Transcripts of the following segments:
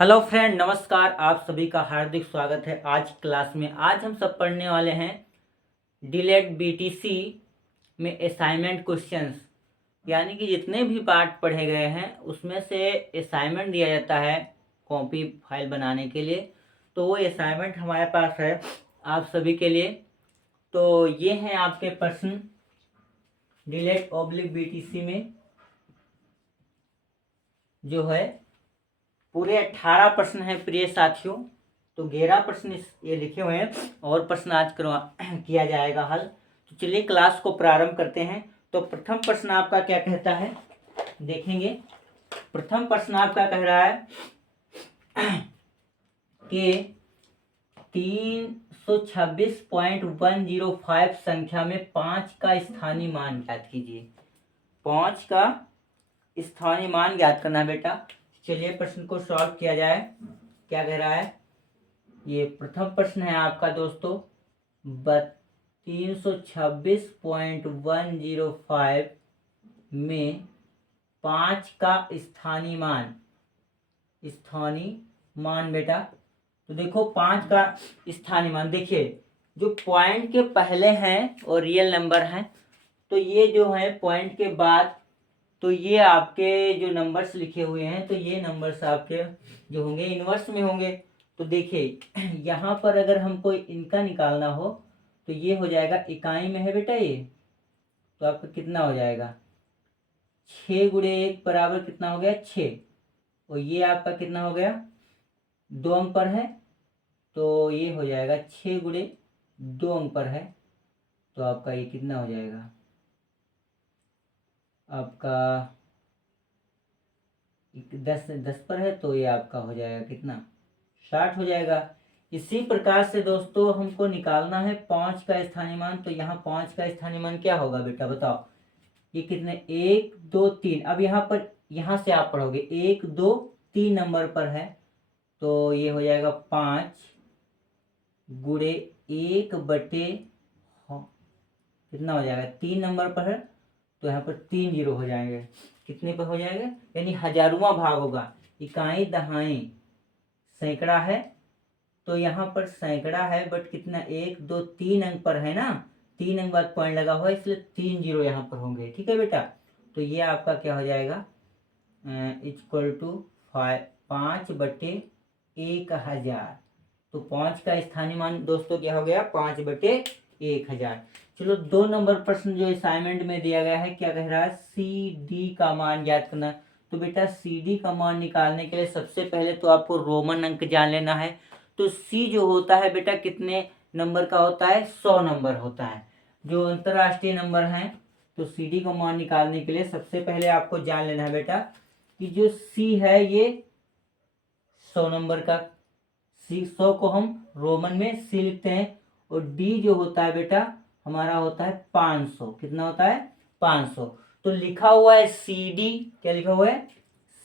Hello friend, नमस्कार। आप सभी का हार्दिक स्वागत है आज क्लास में। आज हम सब पढ़ने वाले हैं डीलेट बीटीसी में असाइनमेंट क्वेश्चंस, यानी कि जितने भी पार्ट पढ़े गए हैं उसमें से असाइनमेंट दिया जाता है कॉपी फाइल बनाने के लिए। तो वो असाइनमेंट हमारे पास है आप सभी के लिए। तो ये हैं आपके प्रश्न डीलेट ऑब्लिक बीटीसी में, जो है पूरे 18 प्रश्न हैं प्रिय साथियों। तो 11 प्रश्न ये लिखे हुए हैं और प्रश्न आज किया जाएगा हल। तो चलिए क्लास को प्रारंभ करते हैं। तो प्रथम प्रश्न आपका क्या कहता है, देखेंगे। प्रथम प्रश्न आपका कह रहा है कि 326.105 संख्या में 5 का स्थानीय मान ज्ञात कीजिए। 5 का स्थानीय मान ज्ञात करना है बेटा। चलिए प्रश्न को सॉल्व किया जाए। क्या कह रहा है, ये प्रथम प्रश्न है आपका दोस्तों। 326.105 में 5 का स्थानीय मान बेटा। तो देखो 5 का स्थानीय मान, देखिए जो पॉइंट के पहले हैं और रियल नंबर हैं, तो ये जो है पॉइंट के बाद, तो ये आपके जो नंबर्स लिखे हुए हैं, तो ये नंबर्स आपके जो होंगे इनवर्स में होंगे। तो देखिए यहाँ पर अगर हमको इनका निकालना हो तो ये हो जाएगा, इकाई में है बेटा ये, तो आपका कितना हो जाएगा 6 गुणे 1 बराबर कितना हो गया 6। और ये आपका कितना हो गया 2 अंक पर है, तो ये हो जाएगा 6 गुणे 2 अंक पर है, तो आपका ये कितना हो जाएगा, आपका 10 पर है, तो ये आपका हो जाएगा कितना 60 हो जाएगा। इसी प्रकार से दोस्तों हमको निकालना है 5 का स्थानीय मान। तो यहाँ 5 का स्थानीय मान क्या होगा बेटा, बताओ। ये कितने 1 2 3, अब यहाँ पर यहाँ से आप पढ़ोगे 1 2 3 नंबर पर है, तो ये हो जाएगा 5 गुणे 1 बटे, कितना हो जाएगा 3 नंबर पर है, तो यहाँ पर 3 जीरो हो जाएंगे। कितने पर हो जाएगा, यानी हजारों भाग होगा। इकाई दहाई सैकड़ा है, तो यहाँ पर सैकड़ा है, बट कितना 1 2 3 अंक पर है ना, 3 अंक बाद पॉइंट लगा हुआ है, इसलिए 3 जीरो यहाँ पर होंगे। ठीक है बेटा। तो ये आपका क्या हो जाएगा, इक्वल टू 5 बटे 1000। तो 5 का स्थानीय मान दोस्तों क्या हो गया 5 बटे 1000। चलो 2 नंबर प्रश्न जो असाइनमेंट में दिया गया है, क्या कह रहा है, सी डी का मान ज्ञात करना। तो बेटा सी डी का मान निकालने के लिए सबसे पहले तो आपको रोमन अंक जान लेना है। तो सी जो होता है बेटा कितने नंबर का होता है, 100 नंबर होता है, जो अंतरराष्ट्रीय नंबर हैं। तो सी डी का मान निकालने के लिए सबसे पहले आपको जान लेना है बेटा कि जो सी है ये 100 नंबर का, सी 100 को हम रोमन में सी लिखते हैं। और डी जो होता है बेटा हमारा होता है 500। कितना होता है 500। तो लिखा हुआ है सी डी, क्या लिखा हुआ है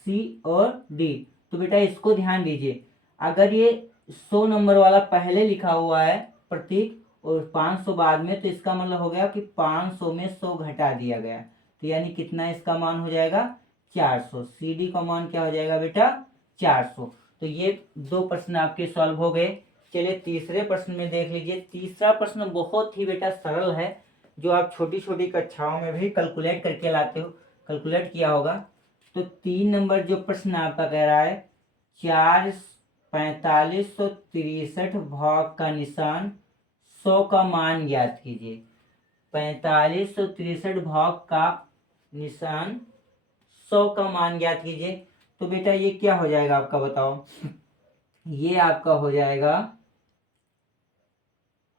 सी और डी। तो बेटा इसको ध्यान दीजिए, अगर ये 100 नंबर वाला पहले लिखा हुआ है प्रतीक और 500 बाद में, तो इसका मतलब हो गया कि 500 में 100 घटा दिया गया, तो यानी कितना इसका मान हो जाएगा 400। सी डी का मान क्या हो जाएगा बेटा 400। तो ये 2 प्रश्न आपके सॉल्व हो गए। चलिए तीसरे प्रश्न में देख लीजिए। तीसरा प्रश्न बहुत ही बेटा सरल है, जो आप छोटी छोटी कक्षाओं में भी कैलकुलेट करके लाते हो, कैलकुलेट किया होगा। तो 3 नंबर जो प्रश्न आपका कह रहा है, 4563 भाग का निशान 100 का मान ज्ञात कीजिए। 4563 भाग का निशान 100 का मान ज्ञात कीजिए। तो बेटा ये क्या हो जाएगा आपका, बताओ। ये आपका हो जाएगा,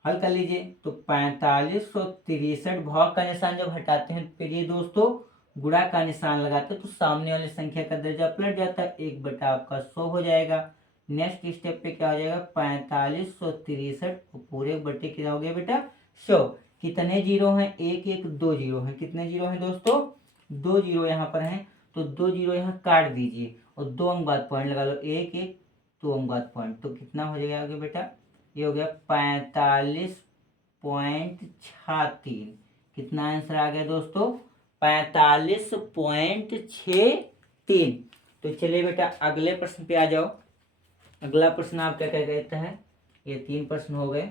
हल कर लीजिए। तो 4563 भाग का निशान जब हटाते हैं, फिर ये दोस्तों गुणा का निशान लगाते हैं, तो सामने वाली संख्या का दर्जा पलट जाता है, 1 बटा आपका 100 हो जाएगा। नेक्स्ट स्टेप पे क्या हो जाएगा, 4563 पूरे बटे क्या हो गया बेटा 100। कितने जीरो हैं, 1 1 2 जीरो हैं। कितने जीरो हैं दोस्तों, 2 जीरो यहाँ पर हैं। तो 2 जीरो यहाँ काट दीजिए और 2 अंक बाद पॉइंट लगा लो, 1 1 2 अंक बाद पॉइंट, तो कितना हो जाएगा आगे बेटा, ये हो गया 45.63। कितना आंसर आ गया दोस्तों 45.63। तो चलिए बेटा अगले प्रश्न पे आ जाओ। अगला प्रश्न आपका क्या कहता है, ये 3 प्रश्न हो गए,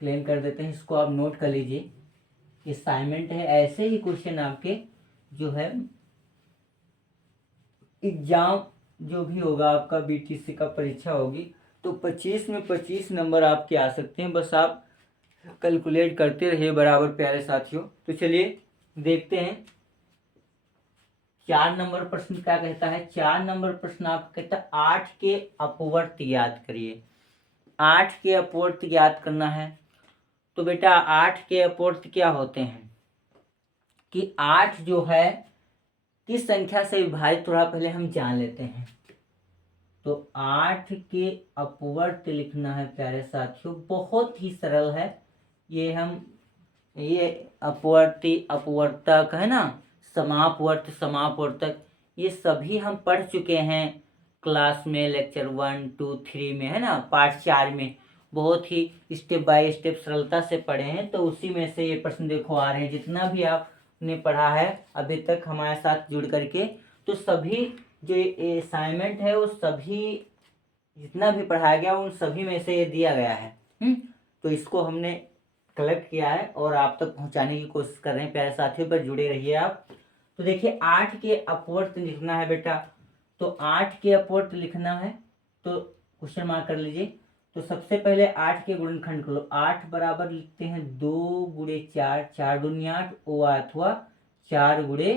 क्लेम कर देते हैं, इसको आप नोट कर लीजिए। असाइनमेंट है, ऐसे ही क्वेश्चन आपके जो है एग्जाम जो भी होगा आपका बीटीसी का परीक्षा होगी तो 25 में 25 नंबर आपके आ सकते हैं। बस आप कैलकुलेट करते रहिए बराबर प्यारे साथियों। तो चलिए देखते हैं 4 नंबर प्रश्न क्या कहता है। 4 नंबर प्रश्न आपका कहता है 8 के अपवर्त याद करिए। 8 के अपवर्त याद करना है। तो बेटा 8 के अपवर्त क्या होते हैं कि 8 जो है किस संख्या से विभाजित, थोड़ा पहले हम जान लेते हैं। तो 8 के अपवर्त लिखना है प्यारे साथियों, बहुत ही सरल है। ये अपवर्ती अपवर्तक है ना, समापवर्त समापवर्तक, ये सभी हम पढ़ चुके हैं क्लास में, लेक्चर 1 2 3 में, है ना, पार्ट 4 में बहुत ही स्टेप बाय स्टेप सरलता से पढ़े हैं। तो उसी में से ये प्रश्न देखो आ रहे हैं। जितना भी आपने पढ़ा है अभी तक हमारे साथ जुड़ करके, तो सभी जो असाइनमेंट है वो सभी जितना भी पढ़ाया गया उन सभी में से ये दिया गया है। तो इसको हमने कलेक्ट किया है और आप तक पहुंचाने की कोशिश कर रहे हैं प्यारे साथियों, पर जुड़े रहिए आप। तो देखिए 8 के अपवर्त लिखना है बेटा। तो 8 के अपवर्त लिखना है तो क्वेश्चन मार्क कर लीजिए। तो सबसे पहले 8 के गुणनखंड कर लो। 8 बराबर लिखते हैं 2 गुणे 4, 4 दूनी 8 ओ अथवा 4 गुणे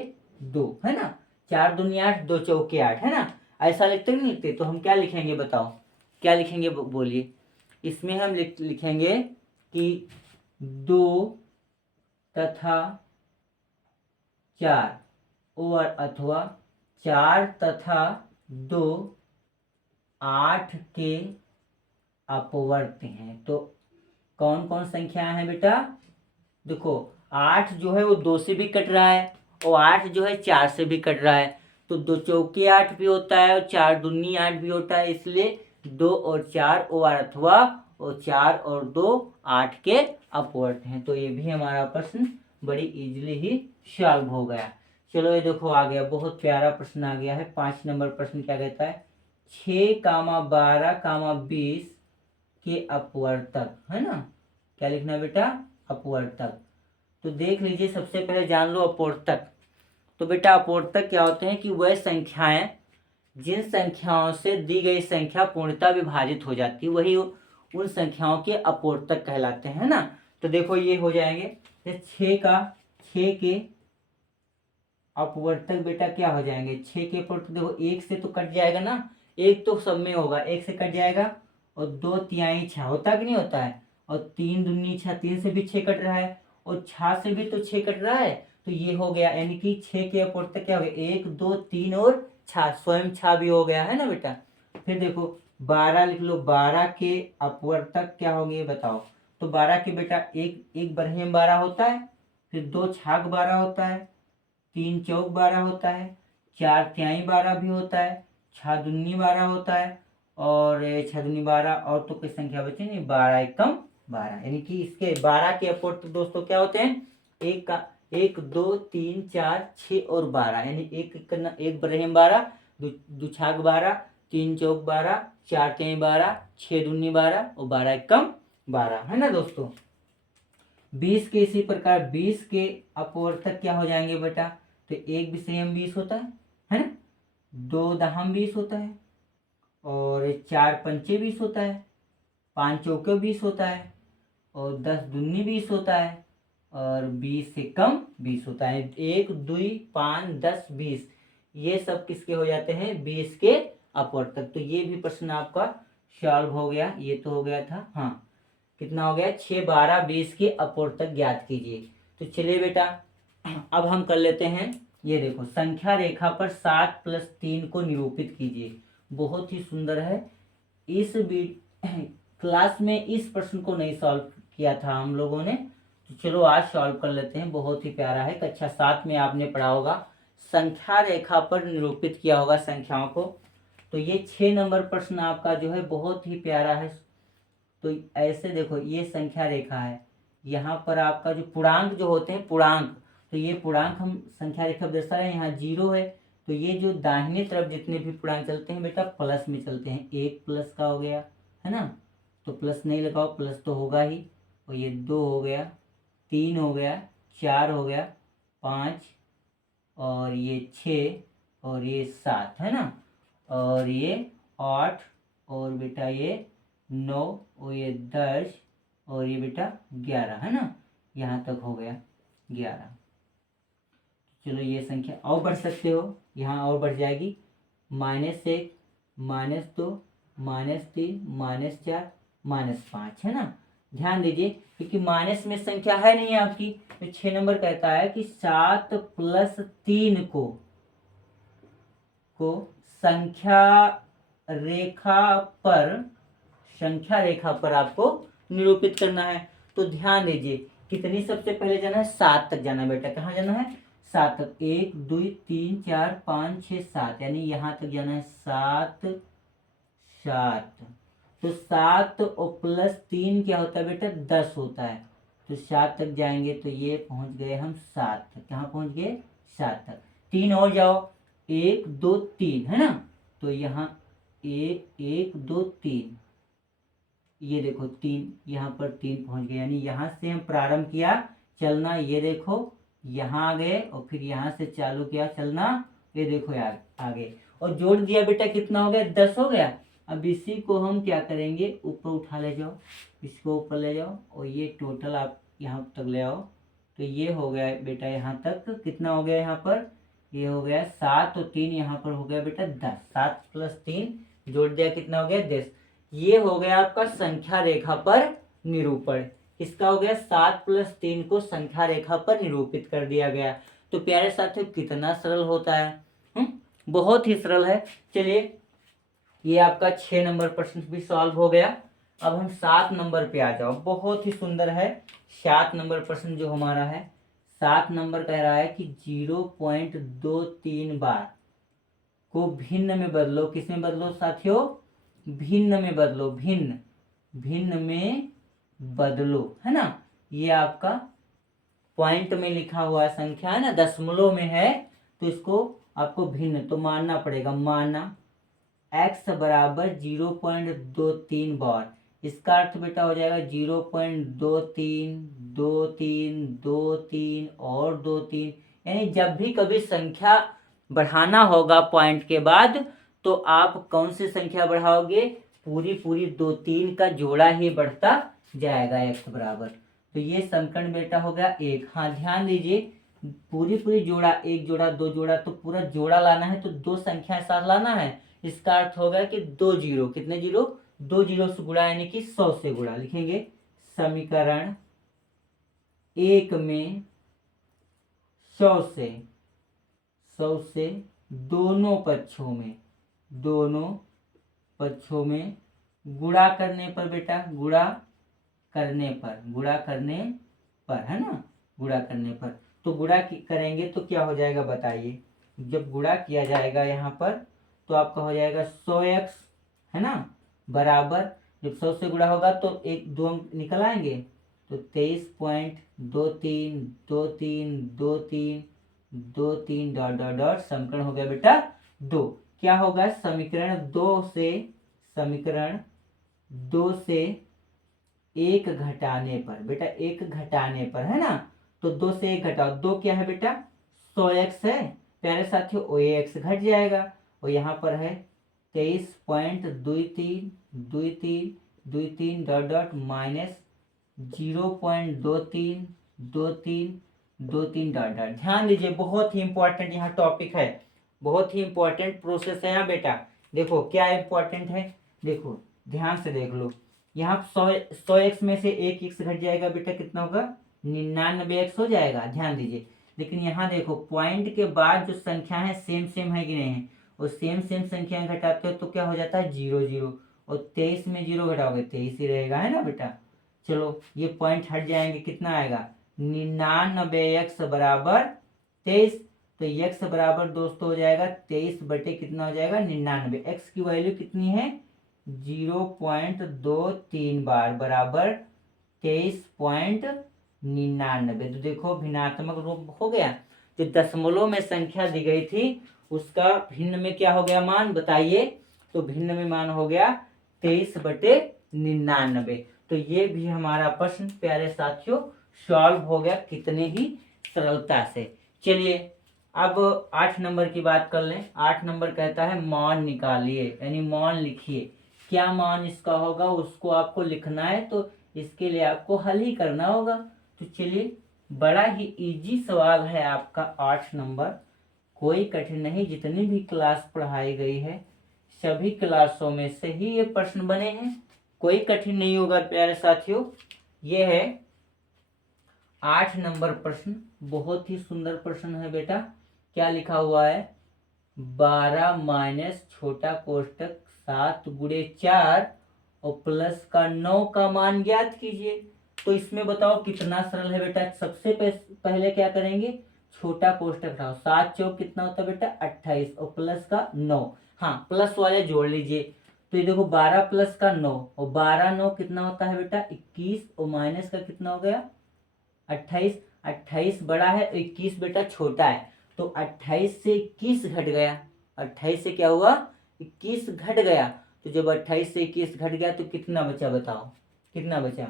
2, है ना। 4 दूनी 8, 2 चौके 8, है ना। ऐसा लिखते नहीं लिखते। तो हम क्या लिखेंगे बताओ, क्या लिखेंगे बोलिए। इसमें हम लिखेंगे कि 2 तथा 4 और अथवा 4 तथा 2 8 के अपवर्त हैं। तो कौन कौन संख्याएं हैं बेटा, देखो 8 जो है वो 2 से भी कट रहा है और 8 जो है 4 से भी कट रहा है। तो 2 चौके 8 भी होता है और 4 दूनी 8 भी होता है। इसलिए 2 और 4 और अथवा और 4 और 2 8 के अपवर्त हैं। तो ये भी हमारा प्रश्न बड़ी इजीली ही सॉल्व हो गया। चलो ये देखो आ गया, बहुत प्यारा प्रश्न आ गया है। 5 नंबर प्रश्न क्या कहता है, 6, 12, 20 के अपवर्तक, है ना। क्या लिखना है बेटा, अपवर्तक। तो देख लीजिए, सबसे पहले जान लो अपवर्तक। तो बेटा अपवर्तक क्या होते हैं कि वह संख्याएं जिन संख्याओं से दी गई संख्या पूर्णतः विभाजित हो जाती है, वही उन संख्याओं के अपवर्तक कहलाते हैं ना। तो देखो ये हो जाएंगे 6 के अपवर्तक बेटा क्या हो जाएंगे। 6 के अपवर्तक देखो 1 से तो कट जाएगा ना, 1 तो सब में होगा, 1 से कट जाएगा। और 2 तिहाई 6 होता कि नहीं होता है। और 3 दूनी 6, 3 से भी 6 कट रहा है और 6 से भी तो 6 कट रहा है। तो ये हो गया, यानी कि 6 के अपवर्तक क्या हो गया, 1 2 3 और 6, स्वयं 6 भी हो गया है ना बेटा। फिर देखो 12 लिख लो, 12 के अपवर्तक क्या होंगे बताओ। तो 12 के बेटा एक बरहिम 12 होता है, फिर 2 छाग 12 होता है, 3 चौक 12 होता है, 4 तिहाई 12 भी होता है, 6 दूनी 12 होता है और 6 दूनी 12 और तो कोई संख्या बची नहीं, 12 एकम 12। यानी कि इसके 12 के अपवर्तक दोस्तों क्या होते हैं, 1 2 3 4 6 और 12, यानी एक बरहिम 12, दो छाग 12, 3 चौक 12, 4 तिहाई 12, 6 दूनी 12 और 12 एकम 12, है ना दोस्तों। 20 के इसी प्रकार 20 के अपवर्तक क्या हो जाएंगे बेटा। तो 1 विषम 20 होता है ना, 2 दहम 20 होता है और 4 पंचे 20 होता है, 5 चौके 20 होता है और 10 दूनी 20 होता है और 20 से कम 20 होता है। 1 2 5 10 20 ये सब किसके हो जाते हैं, 20 के अपवर्तक। तो ये भी प्रश्न आपका सॉल्व हो गया। ये तो हो गया था, हाँ कितना हो गया, 6 12 20 के अपवर्तक ज्ञात कीजिए। तो चलिए बेटा अब हम कर लेते हैं, ये देखो संख्या रेखा पर 7 + 3 को निरूपित कीजिए। बहुत ही सुंदर है। इस क्लास में इस प्रश्न को नहीं सॉल्व किया था हम लोगों ने, तो चलो आज सॉल्व कर लेते हैं। बहुत ही प्यारा है, कक्षा 7 में आपने पढ़ा होगा, संख्या रेखा पर निरूपित किया होगा संख्याओं को। तो ये 6 नंबर प्रश्न आपका जो है बहुत ही प्यारा है। तो ऐसे देखो ये संख्या रेखा है, यहाँ पर आपका जो पूर्णांक जो होते हैं पूर्णांक, तो ये पूर्णांक हम संख्या रेखा दर्शा रहे हैं। यहाँ 0 है, तो ये जो दाहिने तरफ जितने भी पूर्णांक चलते हैं बेटा प्लस में चलते हैं। 1 प्लस का हो गया है ना, तो प्लस नहीं लगाओ, प्लस तो होगा ही। और ये 2 हो गया, 3 हो गया, 4 हो गया, 5 और ये 6 और ये 7 है ना, और ये 8 और बेटा ये 9 और ये 10 और ये बेटा 11 है ना, यहाँ तक हो गया 11। चलो ये संख्या और बढ़ सकते हो, यहाँ और बढ़ जाएगी। -1, -2, -3, -4, -5 है ना। ध्यान दीजिए क्योंकि माइनस में संख्या है नहीं आपकी, तो 6 नंबर कहता है कि 7 + 3 को संख्या रेखा पर आपको निरूपित करना है। तो ध्यान दीजिए कितनी सबसे पहले जाना है, 7 तक जाना है बेटा। कहाँ जाना है, 7 तक। 1 2 3 4 5 6 7 यानी यहाँ तक जाना है 7 7। तो 7 और +3 क्या होता है बेटा, 10 होता है। तो 7 तक जाएंगे तो ये पहुंच गए हम 7 तक। कहाँ पहुंच गए, 7 तक। 3 और जाओ, 1 2 3 है ना, तो यहाँ 1 1 2 3, ये देखो 3, यहाँ पर 3 पहुंच गए। यानी यहाँ से हम प्रारंभ किया चलना, ये देखो यहाँ आ गए, और फिर यहाँ से चालू किया चलना, ये देखो यार आगे, और जोड़ दिया बेटा, कितना हो गया, 10 हो गया। अब इसी को हम क्या करेंगे, ऊपर उठा ले जाओ, इसको ऊपर ले जाओ, और ये टोटल आप यहाँ तक ले आओ। तो ये हो गया बेटा यहाँ तक, कितना हो गया यहाँ पर, ये हो गया 7 और 3 यहाँ पर हो गया बेटा 10। 7 + 3 जोड़ दिया, कितना हो गया, 10। ये हो गया आपका संख्या रेखा पर निरूपण। इसका हो गया 7 + 3 को संख्या रेखा पर निरूपित कर दिया गया। तो प्यारे साथियों कितना सरल होता है, बहुत ही सरल है। चलिए ये आपका 6 नंबर प्रश्न भी सॉल्व हो गया। अब हम 7 नंबर पे आ जाओ, बहुत ही सुंदर है। 7 नंबर प्रश्न जो हमारा है, 7 नंबर कह रहा है कि 0.23 बार को भिन्न में बदलो। किस में बदलो साथियों, भिन्न में बदलो, भिन्न में बदलो है ना। ये आपका पॉइंट में लिखा हुआ संख्या है ना, दशमलव में है, तो इसको आपको भिन्न तो मानना पड़ेगा। माना x = 0.23 बार, इसका अर्थ बेटा हो जाएगा 0.23 23 23 और 23। यानी जब भी कभी संख्या बढ़ाना होगा पॉइंट के बाद, तो आप कौन सी संख्या बढ़ाओगे, पूरी 2-3 का जोड़ा ही बढ़ता जाएगा x बराबर। तो ये समीकरण बेटा हो गया 1। हाँ ध्यान दीजिए, पूरी जोड़ा, 1 जोड़ा 2 जोड़ा, तो पूरा जोड़ा लाना है, तो 2 संख्या साथ लाना है। इसका अर्थ होगा कि 2 जीरो, कितने जीरो, 2 जीरो से गुणा, यानी कि 100 से गुणा। लिखेंगे समीकरण 1 में 100 से दोनों पक्षों में गुणा करने पर बेटा, गुणा करने पर है ना, गुणा करने पर। तो गुणा करेंगे तो क्या हो जाएगा बताइए, जब गुणा किया जाएगा यहाँ पर तो आपका हो जाएगा 100x है ना, बराबर, जब 100 से गुणा होगा तो 1 2 अंक निकल आएंगे, तो 23.232323 डॉट डॉट डॉट, समीकरण हो गया बेटा 2। क्या होगा, समीकरण 2 से 1 घटाने पर बेटा, 1 घटाने पर है ना, तो 2 से 1 घटाओ, 2 क्या है बेटा, 100x है प्यारे साथियों, ओ x घट जाएगा, और यहाँ पर है 23.2323 dot dot minus 0.232323 dot dot. ध्यान दीजिए बहुत ही इंपॉर्टेंट यहाँ टॉपिक है, बहुत ही इंपॉर्टेंट प्रोसेस है यहाँ बेटा। देखो क्या इंपॉर्टेंट है, देखो ध्यान से देख लो, यहाँ 100x में से 1x घट जाएगा बेटा, कितना होगा, 99x हो जाएगा। ध्यान दीजिए, लेकिन यहाँ देखो पॉइंट के बाद जो संख्या है सेम है कि नहीं है, और सेम संख्या घटाते हो तो क्या हो जाता है, 0 और 23 में 0 घटाओगे 23 ही रहेगा है ना बेटा। चलो ये पॉइंट हट जाएंगे, कितना आएगा, 99x बराबर 23। तो x बराबर दोस्तों हो जाएगा 23 बटे कितना हो जाएगा, 99। x की वैल्यू कितनी है, 0.23 बार बराबर 23.99। तो देखो भिन्नात्मक रूप हो गया, जो दशमलव में संख्या दी गई थी उसका भिन्न में क्या हो गया मान बताइए। तो भिन्न में मान हो गया 23/99। तो ये भी हमारा प्रश्न प्यारे साथियों सॉल्व हो गया कितने ही सरलता से। चलिए अब 8 नंबर की बात कर लें। 8 नंबर कहता है मान निकालिए, यानी मान लिखिए। क्या मान इसका होगा उसको आपको लिखना है, तो इसके लिए आपको हल ही करना होगा। तो चलिए बड़ा ही इजी सवाल है आपका 8 नंबर, कोई कठिन नहीं। जितनी भी क्लास पढ़ाई गई है सभी क्लासों में से ही ये प्रश्न बने हैं, कोई कठिन नहीं होगा प्यारे साथियों। ये है 8 नंबर प्रश्न, बहुत ही सुंदर प्रश्न है बेटा। क्या लिखा हुआ है, 12 माइनस छोटा कोष्टक 7 गुणे 4 और प्लस का 9 का मान ज्ञात कीजिए। तो इसमें बताओ कितना सरल है बेटा। सबसे पहले क्या करेंगे, छोटा कोष्टक हटाओ, 7 चौक कितना होता है बेटा 28 और प्लस का 9। हाँ प्लस वाले जोड़ लीजिए। तो ये देखो 12 प्लस का 9 और 12 9 कितना होता है बेटा 21 और माइनस का कितना हो गया 28। 28 बड़ा है, 21 बेटा छोटा है। तो 28 से 21 घट गया, 28 से क्या हुआ 21 घट गया। तो जब 28 से 21 घट गया तो कितना बचा बताओ, कितना बचा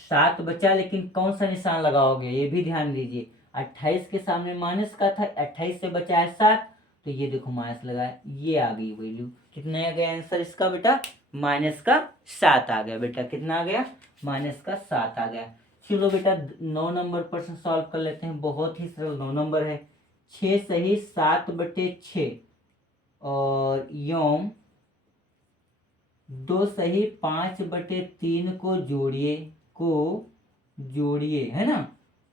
7 बचा। लेकिन कौन सा निशान लगाओगे ये भी ध्यान दीजिए। 28 के सामने माइनस का था, 28 से बचा है 7, तो ये देखो माइनस लगाया, ये आ गई वैल्यू। कितना आ गया आंसर इसका बेटा, माइनस का 7 आ गया बेटा। कितना आ गया, माइनस का 7 आ गया। चलो बेटा 9 नंबर प्रश्न सॉल्व कर लेते हैं, बहुत ही सरल 9 नंबर है। 6 सही 7/6 और योम 2 सही 5/3 को जोड़िए है ना।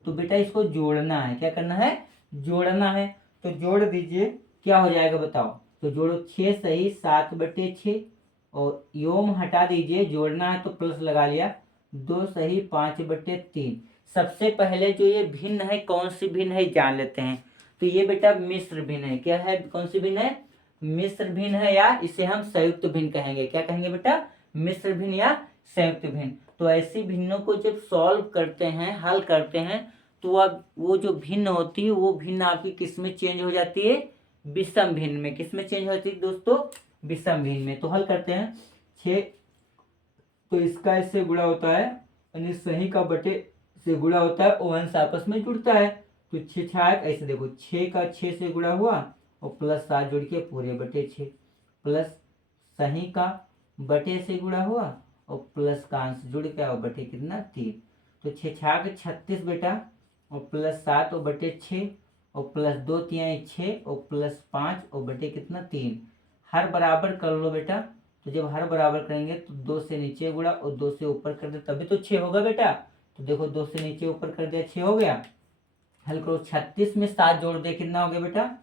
तो बेटा इसको जोड़ना है, क्या करना है जोड़ना है। तो जोड़ दीजिए, क्या हो जाएगा बताओ। तो जोड़ो 6 सही 7/6 और योम हटा दीजिए, जोड़ना है तो प्लस लगा लिया, 2 सही 5/3। सबसे पहले जो ये भिन्न है कौन सी भिन्न है जान लेते हैं। तो ये बेटा मिश्र भिन्न है। क्या है, कौन सी भिन्न है, मिश्र भिन्न है, या इसे हम संयुक्त भिन्न कहेंगे। क्या कहेंगे बेटा, मिश्र भिन्न या संयुक्त भिन्न। तो ऐसी भिन्नों को जब सॉल्व करते हैं, हल करते हैं, तो अब वो जो भिन्न होती है वो भिन्न आपकी किस में चेंज हो जाती है, विषम भिन्न में। किस में चेंज होती है दोस्तों, विषम भिन्न में। तो हल करते हैं 6, तो इसका इससे गुणा होता है, यानी सही का बटे से गुणा होता है और अंश आपस में जुड़ता है। तो 6 6 ऐसे देखो, 6 का 6 से गुणा हुआ और प्लस 7 जोड़ के पूरे बटे 6, प्लस सही का बटे से गुणा हुआ और प्लस का अंश जुड़ के और बटे कितना 3। तो 6 6 36 बेटा और प्लस 7 और बटे 6 और प्लस 2 3 6 और प्लस 5 और बटे कितना 3। हर बराबर कर लो बेटा। तो जब हर बराबर करेंगे तो 2 से नीचे गुणा और 2 से ऊपर कर दे तभी तो 6 होगा बेटा। तो देखो 2 से नीचे ऊपर कर दिया 6 हो गया। हल करो, 36 में 7 जोड़ दे कितना हो गया बेटा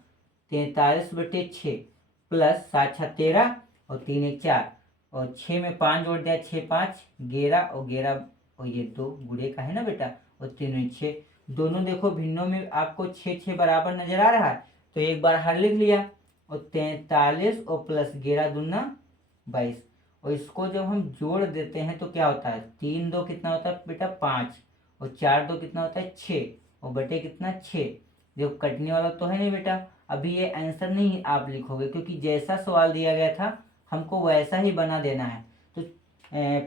43/6 प्लस 7 6 13 और 3 1 4 और 6 में 5 जोड़ दिया 6 5 11 और 11 और ये 2 गुणे का है ना बेटा और 3 1 6। दोनों देखो भिन्नों में आपको 6 6 बराबर नजर आ रहा है, तो एक बार हर लिख लिया और 43 और प्लस 11 दूना 22। और इसको जब हम जोड़ देते हैं तो क्या होता है, 3 2 कितना होता है बेटा 5 और 4 2 कितना होता है 6 और बटे कितना 6। देखो कटने वाला तो है नहीं बेटा। अभी ये आंसर नहीं आप लिखोगे क्योंकि जैसा सवाल दिया गया था हमको वैसा ही बना देना है। तो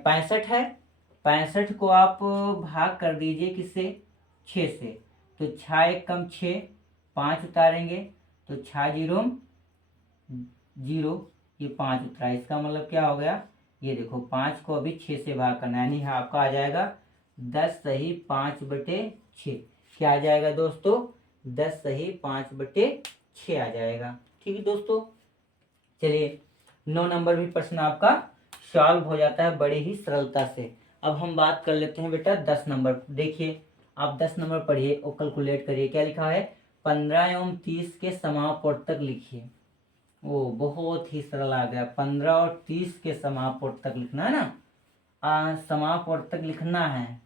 65 है, 65 को आप भाग कर दीजिए किससे 6 से। तो 6 1 कम 6, 5 उतारेंगे तो 6 0 0, ये 5 उतरा। इसका मतलब क्या हो गया, ये देखो 5 को अभी 6 से भाग करना है, यानी आपका आ जाएगा 10 सही 5/6। क्या आ जाएगा दोस्तों, 10 सही 5/6 आ जाएगा। ठीक है दोस्तों, चलिए 9 नंबर भी प्रश्न आपका सॉल्व हो जाता है बड़े ही सरलता से। अब हम बात कर लेते हैं बेटा 10 नंबर। देखिए आप 10 नंबर पढ़िए और कैलकुलेट करिए। क्या लिखा है, 15 एवं 30 के समापवर्तक लिखिए। ओ बहुत ही सरल आ गया, 15 और 30 के समापवर्तक लिखना है ना। समापवर्तक लिखना है,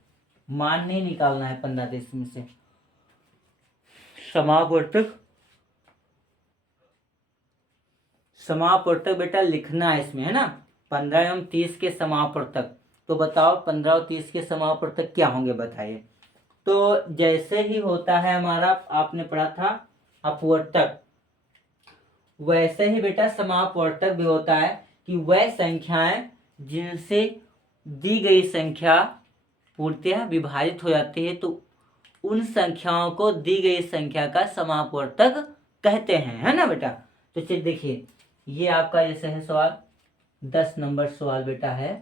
मान नहीं निकालना है 15 30 में से। समापवर्तक बेटा लिखना है इसमें है ना, 15 एवं 30 के समापवर्तक। तो बताओ 15 और 30 के समापवर्तक क्या होंगे बताइए। तो जैसे ही होता है हमारा, आपने पढ़ा था अपवर्तक, वैसे ही बेटा समापवर्तक भी होता है कि वह संख्याएं जिनसे दी गई संख्या पूर्णतः विभाजित हो जाती है तो उन संख्याओं को दी गई संख्या का समापवर्तक कहते हैं, है ना बेटा। तो चलिए देखिए, ये आपका जैसे है सवाल 10 नंबर सवाल बेटा है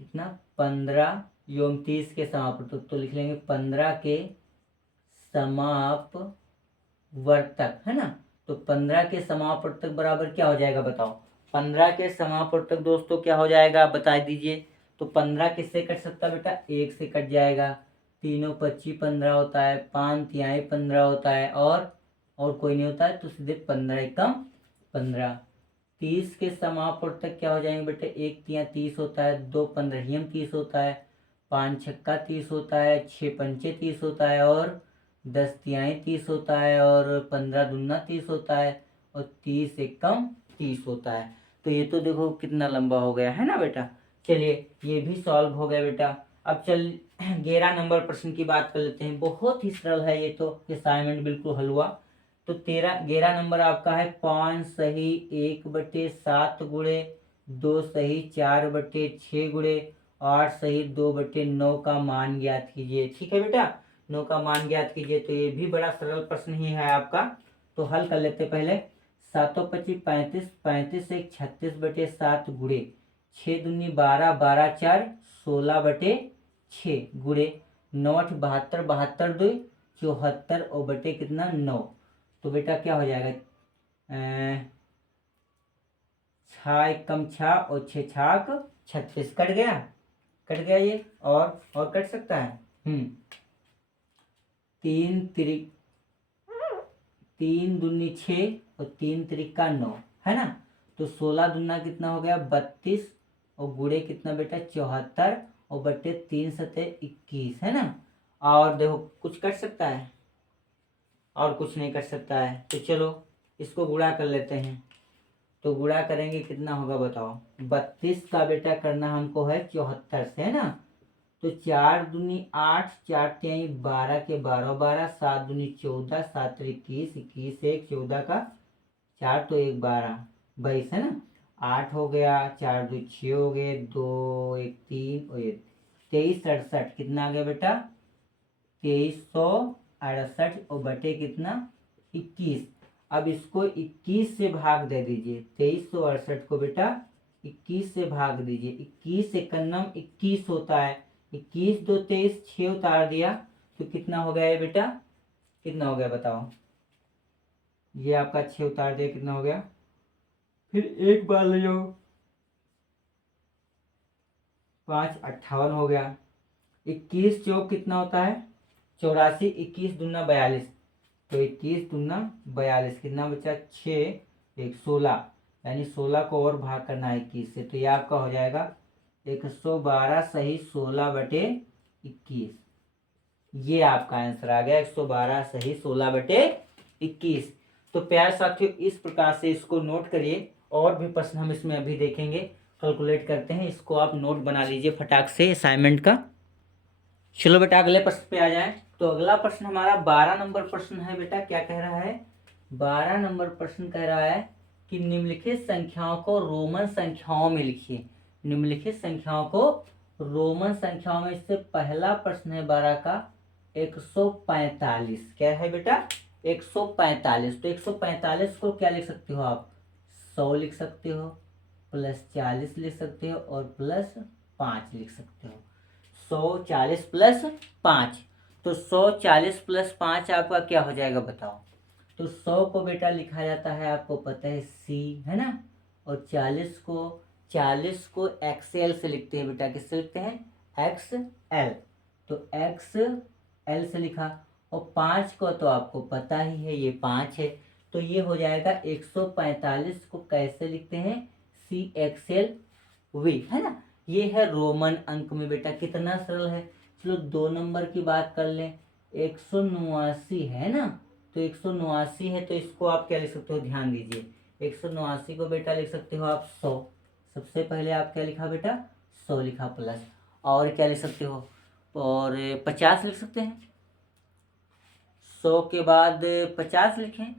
कितना 15 एवं 30 के समापवर्तक, तो लिख लेंगे 15 के समापवर्तक, है ना। तो 15 के समापवर्तक बराबर क्या हो जाएगा बताओ। 15 के समापवर्तक दोस्तों क्या हो जाएगा बता दीजिए। तो 15 किससे कट सकता है बेटा, 1 से कट जाएगा, तीनों 25 15 होता है, 5 तिहाई 15 होता है, और कोई नहीं होता है तो सीधे 15 एकम 15। 30 के समापवर्तक क्या हो जाएंगे बेटे, 1 तिहाई 30 होता है, 2 पंद्रहियम 30 होता है, 5 छक्का 30 होता है, 6 पंचे 30 होता है, और 10 तिहाई 30 होता है, और 15 दूना 30 होता है, और 30 एकम 30 होता है। तो ये तो देखो कितना लंबा हो गया है ना बेटा। चलिए ये भी सॉल्व हो गया बेटा। अब चल 11 नंबर प्रश्न की बात कर लेते हैं। बहुत ही सरल है ये तो, असाइनमेंट बिल्कुल हलवा। तो 11 नंबर आपका है 5 सही 1/7 गुणे 2 सही 4/6 गुणे 8 सही 2/9 का मान ज्ञात कीजिए। ठीक है बेटा, 9 का मान ज्ञात कीजिए। तो ये भी बड़ा सरल प्रश्न ही है आपका। तो हल कर लेते पहले। 7 25 35, 35 से 36/7 गुणे 6 दूनी 12, 12 4 16/6 गुणे 9 8 72, 72 2 74 और बटे कितना 9। तो बेटा क्या हो जाएगा, 6 एकम 6 और 6 छाक 36, कट गया, कट गया ये, और कट सकता है। 3 तिरिक 3 दूनी 6 और 3 तिरिका 9, है ना। तो 16 दूना कितना हो गया 32, और गुड़े कितना बेटा 74, और बटे 3 सते 21, है ना। और देखो कुछ कट सकता है, और कुछ नहीं कर सकता है। तो चलो इसको गुणा कर लेते हैं। तो गुणा करेंगे कितना होगा बताओ। 32 का बेटा करना हमको है 74 से, है ना। तो 4 दूनी 8, 4 तिहाई 12 के 12 12, 7 दूनी 14, 7 21, 21 1 14 का 4 तो 1 12 22, है ना। 8 हो गया, 4 2 6 हो गए, 2 1 3 और 1 23 68, कितना आ गया बेटा 2368, और बटे कितना 21। अब इसको 21 से भाग दे दीजिए। 2368 को बेटा 21 से भाग दीजिए। 21 एकन्नम 21 होता है, 21 2 23, 6 उतार दिया तो कितना हो गया ये बेटा, कितना हो गया बताओ। ये आपका 6 उतार दिया, कितना हो गया, फिर एक बार ले जाओ, 5 58 हो गया। 21 चौक कितना होता है 84, 21 दूना 42, तो 21 दूना 42, कितना बचा 6 1 16, यानी 16 को और भाग करना है 21 से। तो ये आपका हो जाएगा 112 सही 16/21। ये आपका आंसर आ गया 112 सही 16/21। तो प्यार साथियों इस प्रकार से इसको नोट करिए। और भी प्रश्न हम इसमें अभी देखेंगे, कैलकुलेट करते हैं। इसको आप नोट बना लीजिए फटाक से असाइनमेंट का। चलो बेटा अगले प्रश्न पे आ जाए। तो अगला प्रश्न हमारा 12 नंबर प्रश्न है बेटा। क्या कह रहा है, 12 नंबर प्रश्न कह रहा है कि निम्नलिखित संख्याओं को रोमन संख्याओं में लिखिए। निम्नलिखित संख्याओं को रोमन संख्याओं में। इससे पहला प्रश्न है 12 का 145। क्या है बेटा 145। तो 145 को क्या लिख सकते हो आप, 100 लिख सकते हो, प्लस 40 लिख सकते हो, और प्लस 5 लिख सकते हो। 140 प्लस 5, तो 140 प्लस 5 आपका क्या हो जाएगा बताओ। तो 100 को बेटा लिखा जाता है, आपको पता है C, है ना। और 40 को XL से लिखते हैं बेटा। किससे लिखते हैं XL। तो XL से लिखा। और 5 को तो आपको पता ही है, ये 5 है। तो ये हो जाएगा 145 को कैसे लिखते हैं CXLV, है ना। ये है रोमन अंक में बेटा। कितना सरल है। चलो 2 नंबर की बात कर लें। 189 है ना। तो 189 है, तो इसको आप क्या लिख सकते हो, ध्यान दीजिए। 189 को बेटा लिख सकते हो आप 100। सबसे पहले आप क्या लिखा बेटा 100 लिखा, प्लस और क्या लिख सकते हो, और 50 लिख सकते हैं। 100 के बाद 50 लिखें,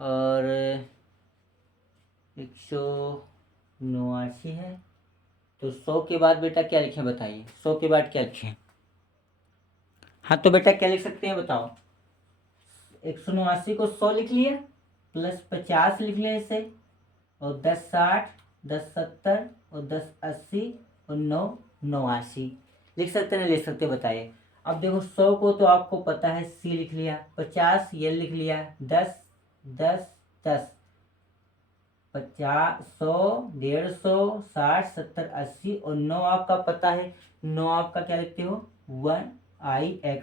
और 189 है। तो 100 के बाद बेटा क्या लिखें बताइए, 100 के बाद क्या लिखें? हाँ तो बेटा क्या लिख सकते हैं बताओ? 189 को 100 लिख लिया, प्लस 50 लिख लिया इसे, और 10 60, 10 70 और 10 80 और 9 89 लिख सकते हैं, लिख सकते बताइए। अब देखो 100 को तो आपको पता है सी लिख लिया, 50 ये लिख लिया, 10 10 10, 50 100 150 60 70 80 और 9 आपका पता है, 9 आपका क्या लिखते हो 1 9x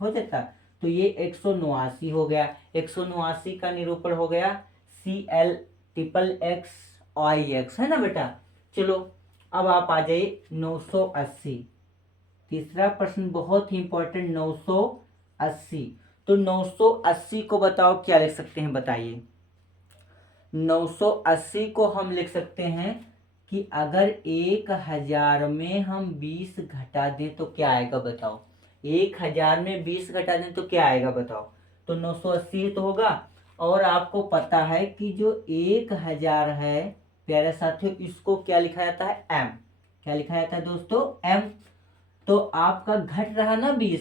हो जाता। तो ये 189 हो गया। 189 का निरूपण हो गया CL ट्रिपल XIX, है ना बेटा। चलो अब आप आ जाइए 980। तीसरा प्रश्न बहुत ही इंपॉर्टेंट, 980। तो 980 को बताओ क्या लिख सकते हैं बताइए। 980 को हम लिख सकते हैं कि अगर 1000 में हम 20 घटा दें तो क्या आएगा बताओ। 1000 में 20 घटा दें तो क्या आएगा बताओ। तो 980 तो होगा। और आपको पता है कि जो 1000 है प्यारे साथियों, इसको क्या लिखा जाता है m। क्या लिखा जाता है दोस्तों m। तो आपका घट रहा ना 20,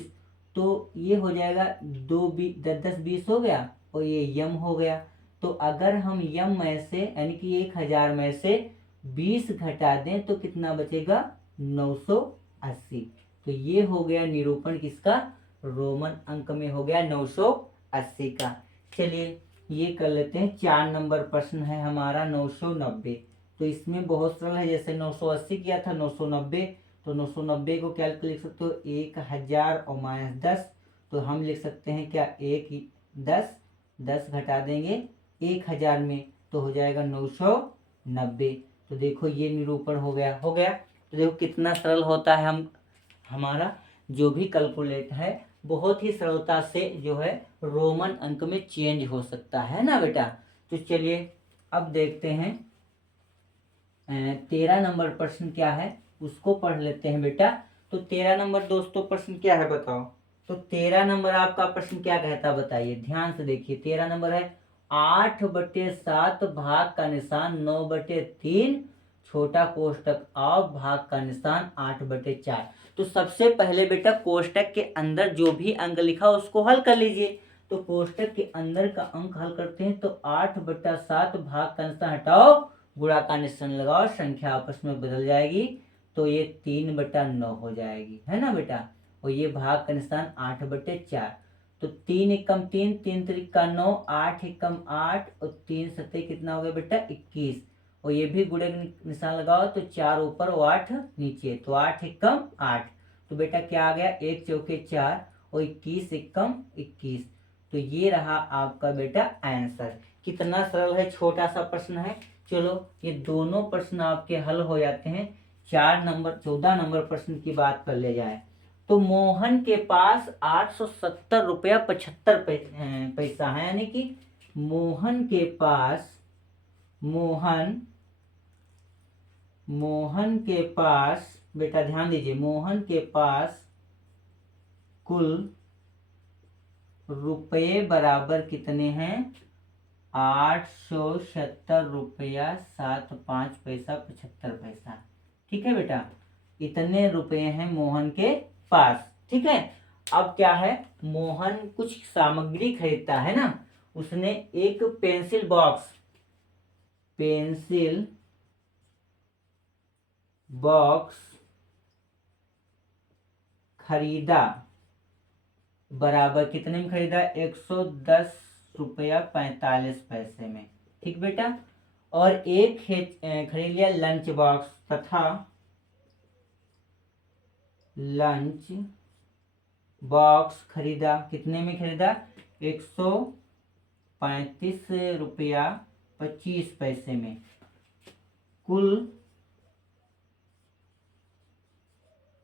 तो ये हो जाएगा 2 10 10 20 हो गया, और ये यम हो गया। तो अगर हम यम में से यानी कि 1000 में से 20 घटा दें तो कितना बचेगा 980। तो ये हो गया निरूपण किसका, रोमन अंक में हो गया 980 का। चलिए ये कर लेते हैं। 4 नंबर प्रश्न है हमारा 990। तो इसमें बहुत सरल है, जैसे 980 किया था 990। तो 990 को क्या लिख सकते हो 1000 और माइनस 10। तो हम लिख सकते हैं क्या 10 घटा देंगे 1000 में तो हो जाएगा 990। तो देखो ये निरूपण हो गया, हो गया। तो देखो कितना सरल होता है, हम हमारा जो भी कैलकुलेट है बहुत ही सरलता से जो है रोमन अंक में चेंज हो सकता है ना बेटा। तो चलिए अब देखते हैं 13 नंबर प्रश्न क्या है उसको पढ़ लेते हैं बेटा। तो 13 नंबर दोस्तों प्रश्न क्या है बताओ। तो 13 नंबर आपका प्रश्न क्या कहता है बताइए, ध्यान से देखिए। 13 नंबर है 8/7 भाग का निशान 9/3 छोटा कोष्टक और भाग का निशान 8/4। तो सबसे पहले बेटा कोष्टक के अंदर जो भी अंक लिखा उसको हल कर लीजिए। तो कोष्टक के अंदर का अंक हल करते हैं तो 8/7 भाग का निशान हटाओ, गुणा का निशान लगाओ, संख्या आपस में बदल जाएगी। तो ये 3/9 हो जाएगी, है ना बेटा। और ये भाग का निशान 8/4। तो 3 एकम 3, 3 त्रिका 9, 8 एकम 8 और 3 सत्ते कितना हो गया बेटा 21। और ये भी गुणे निशान लगाओ तो 4 ऊपर और 8 नीचे, तो 8 एकम 8। तो बेटा क्या आ गया 1 चौके 4 और 21 एकम 21। तो ये रहा आपका बेटा आंसर। कितना सरल है, छोटा सा प्रश्न है। चलो ये दोनों प्रश्न आपके हल हो जाते हैं। 14 नंबर प्रश्न की बात कर ले जाए तो मोहन के पास 870 रुपया 75 पैसा है, यानी कि मोहन के पास मोहन के पास बेटा ध्यान दीजिए, मोहन के पास कुल रुपये बराबर कितने हैं 870 रुपया 75 पैसा ठीक है बेटा। इतने रुपए हैं मोहन के पास, ठीक है। अब क्या है, मोहन कुछ सामग्री खरीदता है ना। उसने एक पेंसिल बॉक्स खरीदा, बराबर कितने में खरीदा 110 रुपया 45 पैसे में, ठीक बेटा। और एक खरीद लिया लंच बॉक्स तथा लंच बॉक्स खरीदा, कितने में खरीदा 135 रुपया 25 पैसे में। कुल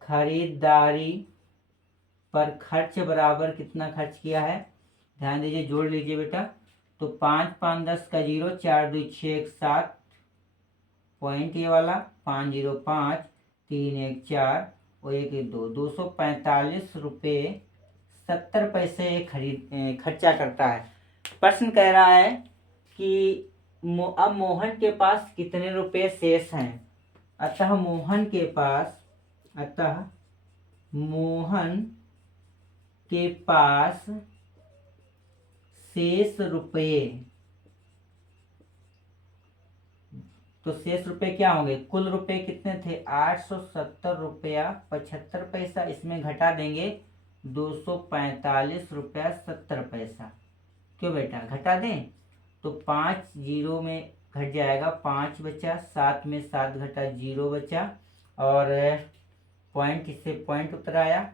खरीदारी पर खर्च बराबर कितना खर्च किया है, ध्यान दीजिए, जोड़ लीजिए बेटा। तो 5 5 10 का 0, 4 2 6 1 7 पॉइंट ये वाला, 5 0 5 3 1 4 और 1 1 2, 245 रुपये 70 पैसे खर्चा करता है। प्रश्न कह रहा है कि अब मोहन के पास कितने रुपए शेष हैं। अतः मोहन के पास शेष रुपये, तो शेष रुपये क्या होंगे, कुल रुपए कितने थे 870 रुपया 75 पैसा, इसमें घटा देंगे 245 रुपया 70 पैसा। क्यों बेटा घटा दें, तो 5 जीरो में घट जाएगा, 5 बचा, 7 में 7 घटा 0 बचा, और पॉइंट इससे पॉइंट उतर आया,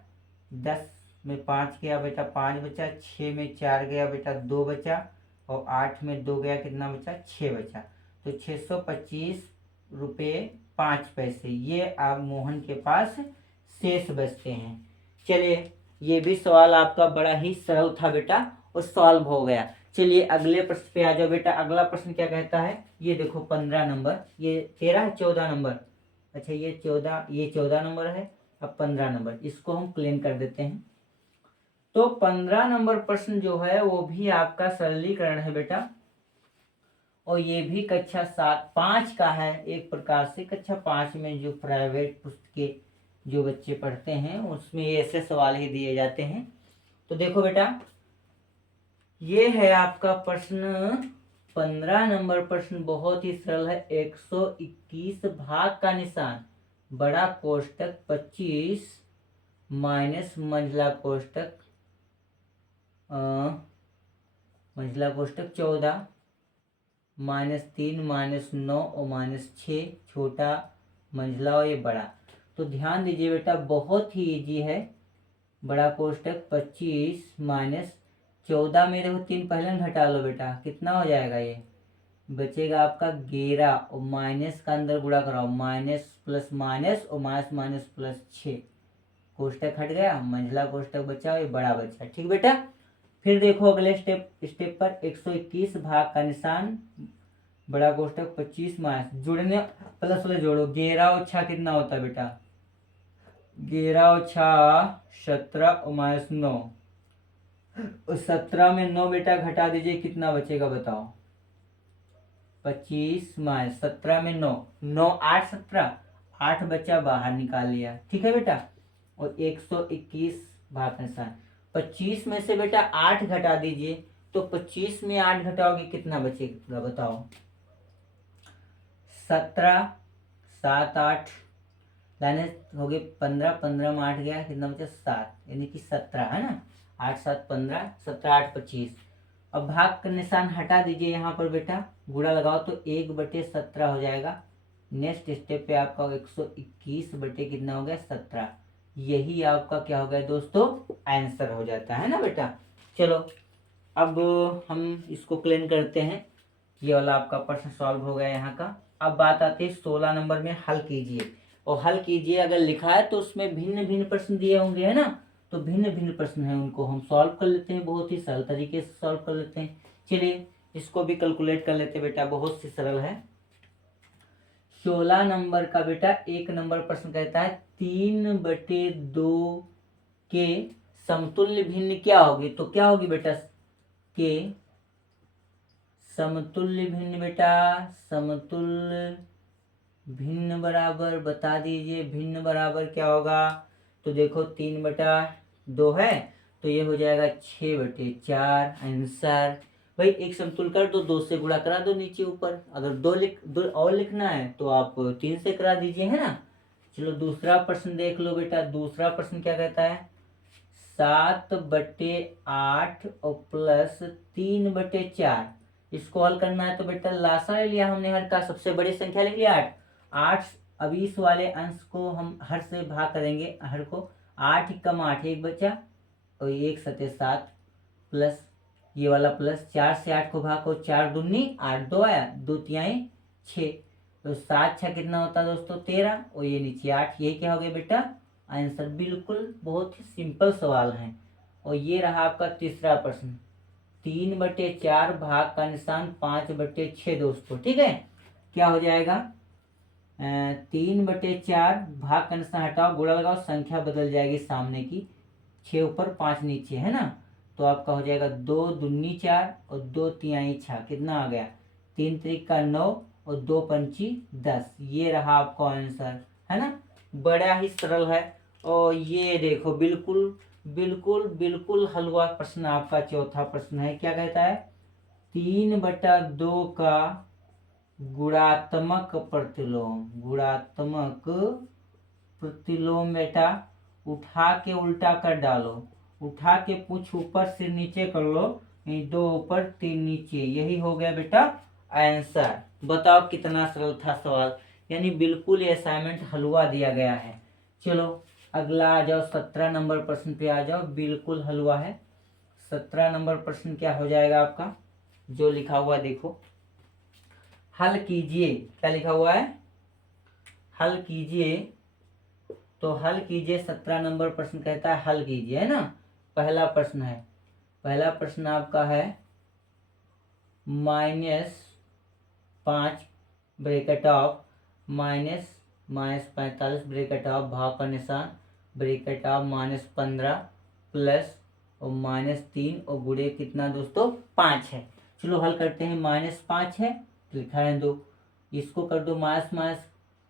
10 में 5 गया बेटा 5 बचा, 6 में 4 गया बेटा 2 बचा, और 8 में 2 गया कितना बचा 6 बचा, तो 625 रुपये 5 पैसे ये आप मोहन के पास शेष बचते हैं। चलिए ये भी सवाल आपका बड़ा ही सरल था बेटा और सॉल्व हो गया। चलिए अगले प्रश्न पे आ जाओ बेटा। अगला प्रश्न क्या कहता है, ये देखो 15 नंबर, ये 13 14 नंबर, अच्छा ये 14 नंबर है। अब 15 नंबर इसको हम क्लीन कर देते हैं। तो 15 नंबर प्रश्न जो है वो भी आपका सरलीकरण है बेटा, और ये भी कक्षा 5 का है। एक प्रकार से कक्षा 5 में जो प्राइवेट पुस्तकें जो बच्चे पढ़ते हैं उसमें ऐसे सवाल ही दिए जाते हैं। तो देखो बेटा ये है आपका प्रश्न 15 नंबर प्रश्न, बहुत ही सरल है। 121 भाग का निशान, बड़ा कोष्टक 25 माइनस मंझला कोष्टक 14 -3 -9 और -6, छोटा मंझला और ये बड़ा। तो ध्यान दीजिए बेटा बहुत ही इजी है। बड़ा कोष्टक 25 माइनस 14 में देखो 3 पहले घटा लो बेटा, कितना हो जाएगा, ये बचेगा आपका 11, और माइनस का अंदर गुणा कराओ, माइनस प्लस माइनस और माइनस माइनस प्लस 6, कोष्टक हट गया, मंझला कोष्टक बचा और ये बड़ा बचा। ठीक बेटा, फिर देखो अगले स्टेप पर 121 भाग का निशान, बड़ा कोष्टक 25 माइनस, जुड़ने प्लस वाले जोड़ो, 11 और 6 कितना होता है बेटा, 11 और 6 17 और माइनस 9, 17 में 9 बेटा घटा दीजिए, कितना बचेगा बताओ, 25 माइनस 17 में 9, 9 8 17, 8 बचा बाहर निकाल लिया। ठीक है बेटा, और 121 भाग निशान, 25 में से बेटा 8 घटा दीजिए, तो 25 में 8 घटाओगे कितना बचेगा बताओ, 17 7 8 लाने हो गए 15, 15 में 8 गया कितना बचा 7, यानी कि 17 है ना, 8 7 15, 17 8 25। अब भाग का निशान हटा दीजिए यहाँ पर बेटा, गुणा लगाओ तो 1/17 हो जाएगा। नेक्स्ट स्टेप पे आपका 121 कितना हो गया 17, यही आपका क्या हो गया दोस्तों आंसर हो जाता है ना बेटा। चलो अब हम इसको क्लीन करते हैं, ये वाला आपका प्रश्न सॉल्व हो गया यहाँ का। अब बात आती है 16 नंबर में, हल कीजिए। और हल कीजिए अगर लिखा है तो उसमें भिन्न भिन्न प्रश्न दिए होंगे है ना, तो भिन्न भिन्न प्रश्न है उनको हम सॉल्व कर लेते हैं, बहुत ही सरल तरीके से सॉल्व कर लेते हैं। चलिए इसको भी कैलकुलेट कर लेते हैं बेटा, बहुत ही सरल है। 16 नंबर का बेटा 1 नंबर प्रश्न कहता है 3/2 के समतुल्य भिन्न क्या होगी, तो क्या होगी बेटा के समतुल्य भिन्न, बेटा समतुल्य भिन्न बराबर बता दीजिए, भिन्न बराबर क्या होगा, तो देखो 3/2 है तो ये हो जाएगा 6/4 आंसर। भाई एक समतुल्य कर दो, 2 से गुणा करा दो नीचे ऊपर, अगर दो और लिखना है तो आप 3 से करा दीजिए है ना। चलो दूसरा प्रश्न देख लो बेटा, दूसरा प्रश्न क्या कहता है 7/8 और प्लस 3/4, इसको हल करना है तो बेटा लासा ले लिया हमने, हर का सबसे बड़ी संख्या लिख लिया 8। अब इस वाले अंश को हम हर से भाग करेंगे, हर को 8 कम 8 1 बचा और 1 7 7 प्लस ये वाला प्लस 4 से 8 को भाग को 4 दूनी 8 2 आया 2 तिहाई 6, तो 7 6 कितना होता है दोस्तों 13 और ये नीचे 8, ये क्या हो गया बेटा आंसर। बिल्कुल बहुत ही सिंपल सवाल है। और ये रहा आपका तीसरा प्रश्न 3/4 भाग का निशान 5/6 दोस्तों। ठीक है, क्या हो जाएगा 3/4 भाग का निशान हटाओ, गुणा लगाओ, संख्या बदल जाएगी सामने की, 6 ऊपर 5 नीचे है ना, तो आपका हो जाएगा 2 दूनी 4 और 2 तिहाई 6, कितना आ गया 3 त्रिक का 9 और 2 पंची 10। ये रहा आपका आंसर, है ना। बड़ा ही सरल है। और ये देखो बिल्कुल बिल्कुल बिल्कुल हलवा प्रश्न आपका चौथा प्रश्न है। क्या कहता है? 3/2 का गुणात्मक प्रतिलोम। गुणात्मक प्रतिलोम बेटा उठा के उल्टा कर डालो, उठा के पूछ ऊपर से नीचे कर लो, 2 ऊपर 3 नीचे, यही हो गया बेटा आंसर। बताओ कितना सरल था सवाल, यानी बिल्कुल ये असाइनमेंट हलवा दिया गया है। चलो अगला आ जाओ, 17 नंबर प्रश्न पे आ जाओ। बिल्कुल हलवा है। 17 नंबर प्रश्न क्या हो जाएगा आपका? जो लिखा हुआ देखो, हल कीजिए। क्या लिखा हुआ है? हल कीजिए। तो हल कीजिए, 17 नंबर प्रश्न कहता है हल कीजिए, है ना। पहला प्रश्न है, पहला प्रश्न आपका है -5 ब्रैकेट ऑफ -45 ब्रैकेट ऑफ भाग का निशान ब्रैकेट ऑफ -15 प्लस और -3 और गुणे कितना दोस्तों 5 है। चलो हल करते हैं। -5 है तो लिखा है 2, इसको कर दो माइनस माइनस,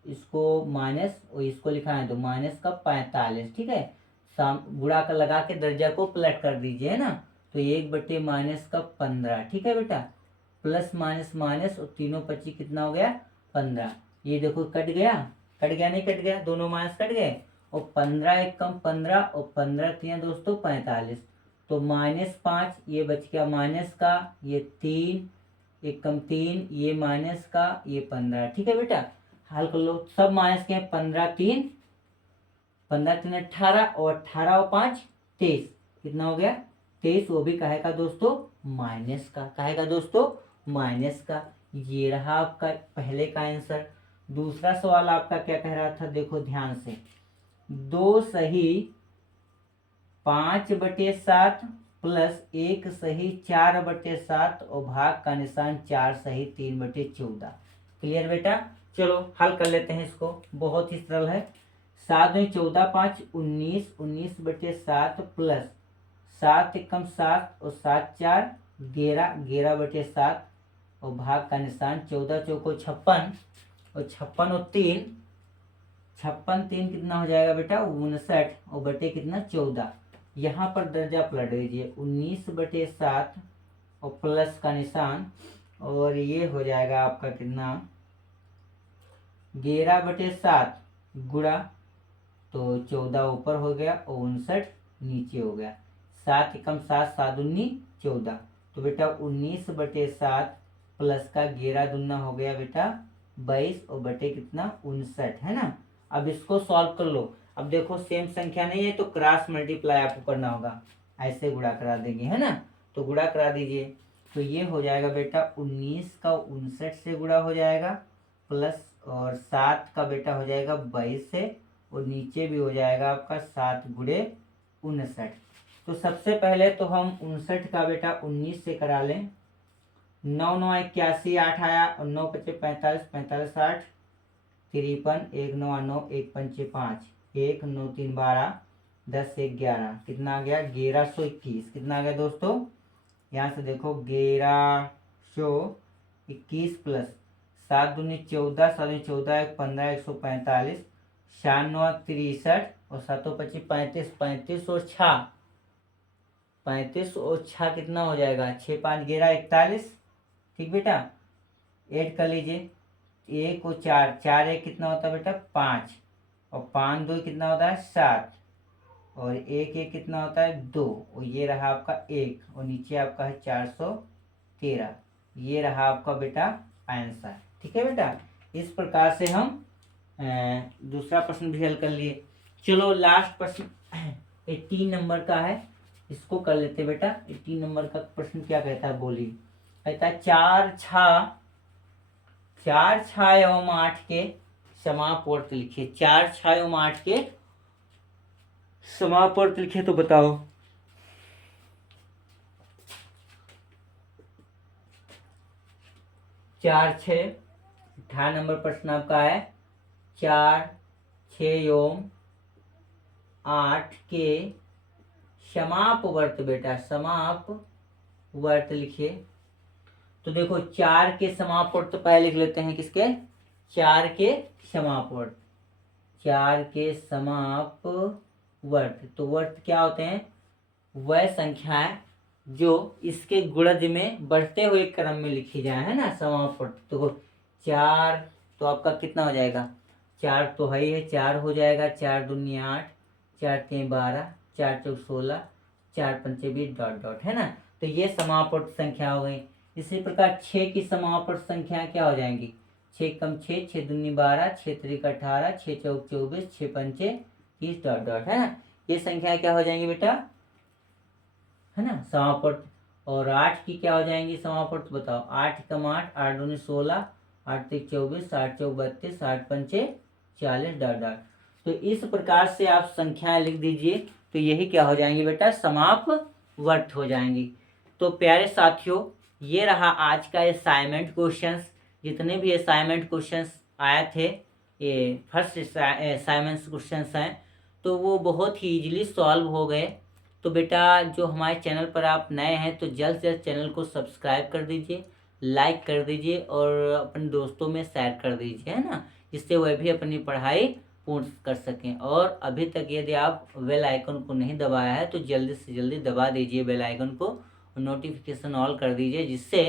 इसको माइनस और इसको लिखा है तो माइनस का 45, ठीक है। गुणा का लगा के दर्जा को पलट कर दीजिए, है ना। तो 1/-15, ठीक है बेटा। प्लस माइनस माइनस और तीनों पच्ची कितना हो गया 15। ये देखो कट गया, कट गया नहीं कट गया, दोनों माइनस कट गए। और 15 एक कम 15 और 15 3 दोस्तों 45। तो -5 ये बच गया माइनस का, ये 3 एक कम 3, ये माइनस का, ये 15, ठीक है बेटा। हल कर लो, सब माइनस के हैं। 15 3 18 और 18 और 5 23, कितना हो गया 23। वो भी काहे का दोस्तों माइनस का, काहे का दोस्तों माइनस का। ये रहा आपका पहले का आंसर। दूसरा सवाल आपका क्या कह रहा था, देखो ध्यान से। 2 सही 5/7 प्लस 1 सही 4/7 और भाग का निशान 4 सही 3/14। क्लियर बेटा। चलो हल कर लेते हैं इसको, बहुत ही सरल है। 7 में 14 5 19, 19/7 प्लस 7 एकम 7 और 7 4 11, 11/7 और भाग का निशान 14 चौको 56 और 56 और 3, 56 3 कितना हो जाएगा बेटा 59 और बटे कितना 14। यहाँ पर दर्जा पलट दीजिए, 19/7 और प्लस का निशान, और ये हो जाएगा आपका कितना 11/7 गुणा, तो 14 ऊपर हो गया और 59 नीचे हो गया। 7 एकम 7 7 दूनी 14, तो बेटा 19/7 प्लस का 11 दूना हो गया बेटा 22 और बटे कितना 59, है ना। अब इसको सॉल्व कर लो। अब देखो सेम संख्या नहीं है तो क्रॉस मल्टीप्लाई आपको करना होगा, ऐसे गुणा करा देंगे, है ना। तो गुणा करा दीजिए, तो ये हो जाएगा बेटा 19 का 59 से गुणा हो जाएगा, प्लस और 7 का बेटा हो जाएगा 22 से, और नीचे भी हो जाएगा आपका 7 गुणे 59। तो सबसे पहले तो हम 59 का बेटा 19 से करा लें। 9 9 81 8 आया, और 9 5 45 45 60 53 1 9 9 1 5 5 1 9 3 12 10 1 11, कितना आ गया 1121। कितना आ गया दोस्तों, यहाँ से देखो 1121 प्लस 7 दूनी 14 7 दूनी 14 1 15 145 96 63 और 7 25 35 35 और 6 35 और 6 कितना हो जाएगा 6 5 11 41, ठीक बेटा। ऐड कर लीजिए, 1 और 4 4 1 कितना होता है बेटा 5, और 5 2 कितना होता है 7, और 1 1 कितना होता है 2, और ये रहा आपका 1, और नीचे आपका है 413। ये रहा आपका बेटा आंसर, ठीक है बेटा। इस प्रकार से हम दूसरा प्रश्न भी हल कर लिए। चलो लास्ट प्रश्न 18 नंबर का है, इसको कर लेते बेटा। 18 नंबर का प्रश्न क्या कहता है, बोलिए। कहता है 4 6 एवं 8 के समापवर्त लिखिए। 4 6 एवं 8 के समापवर्त लिखिए, तो बताओ। चार 6 18 नंबर प्रश्न आपका है। 4 6 एवं 8 के समापवर्त बेटा, समापवर्त लिखिए। तो देखो 4 के समापवर्त तो पहले लिख लेते हैं, किसके? 4 के समापवर्त। 4 के समापवर्त, तो वर्त क्या होते हैं? वह संख्याएं जो इसके गुणज में बढ़ते हुए क्रम में लिखी जाए, है ना, समापवर्त। तो 4 तो आपका कितना हो जाएगा? 4 तो है ही है, 4 हो जाएगा, 4 दूनी 8, 4 तीन 12, 4 चौक 16, 4 पंचे 20 डॉट डॉट, है ना। तो ये समापवर्त संख्या हो गई। इसी प्रकार 6 की समापवर्त संख्या क्या हो जाएंगी? 6 कम 6, 6 दूनी 12, 6 त्रिक 18, 6 चौक 24, 6 पंचे 30 डॉट डॉट, है ना। ये संख्या क्या हो जाएंगी बेटा? है ना, समापवर्त। और 8 की क्या हो जाएंगी समापवर्त? बताओ। 8 कम 8, 8 दूनी 16, 8 त्रिक 24, 8 चौक 32, 8 पंचे 40 डॉट डॉट। तो इस प्रकार से आप संख्याएं लिख दीजिए, तो यही क्या हो जाएंगी बेटा? समापवर्त हो जाएंगी। तो प्यारे साथियों, ये रहा आज का असाइनमेंट क्वेश्चंस। जितने भी असाइनमेंट क्वेश्चंस आए थे, ये फर्स्ट असाइनमेंट क्वेश्चंस हैं, तो वो बहुत ही इजीली सॉल्व हो गए। तो बेटा जो हमारे चैनल पर आप नए हैं तो जल्द से जल्द चैनल को सब्सक्राइब कर दीजिए, लाइक कर दीजिए और अपने दोस्तों में शेयर कर दीजिए, है ना, जिससे वह भी अपनी पढ़ाई पूर्ण कर सकें। और अभी तक यदि आप बेल आइकन को नहीं दबाया है तो जल्दी से जल्दी दबा दीजिए बेल आइकन को, नोटिफिकेशन ऑल कर दीजिए, जिससे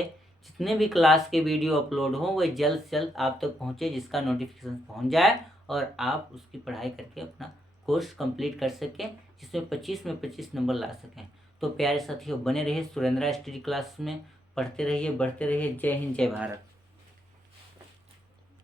जितने भी क्लास के वीडियो अपलोड हों वह जल्द से जल्द आप तक पहुँचे, जिसका नोटिफिकेशन पहुँच जाए और आप उसकी पढ़ाई करके अपना कोर्स कंप्लीट कर सकें, जिसमें 25 में 25 नंबर ला सकें। तो प्यारे साथियों, बने रहिए सुरेंद्रा स्टडी क्लास में, पढ़ते रहिए, बढ़ते रहिए। जय हिंद, जय भारत।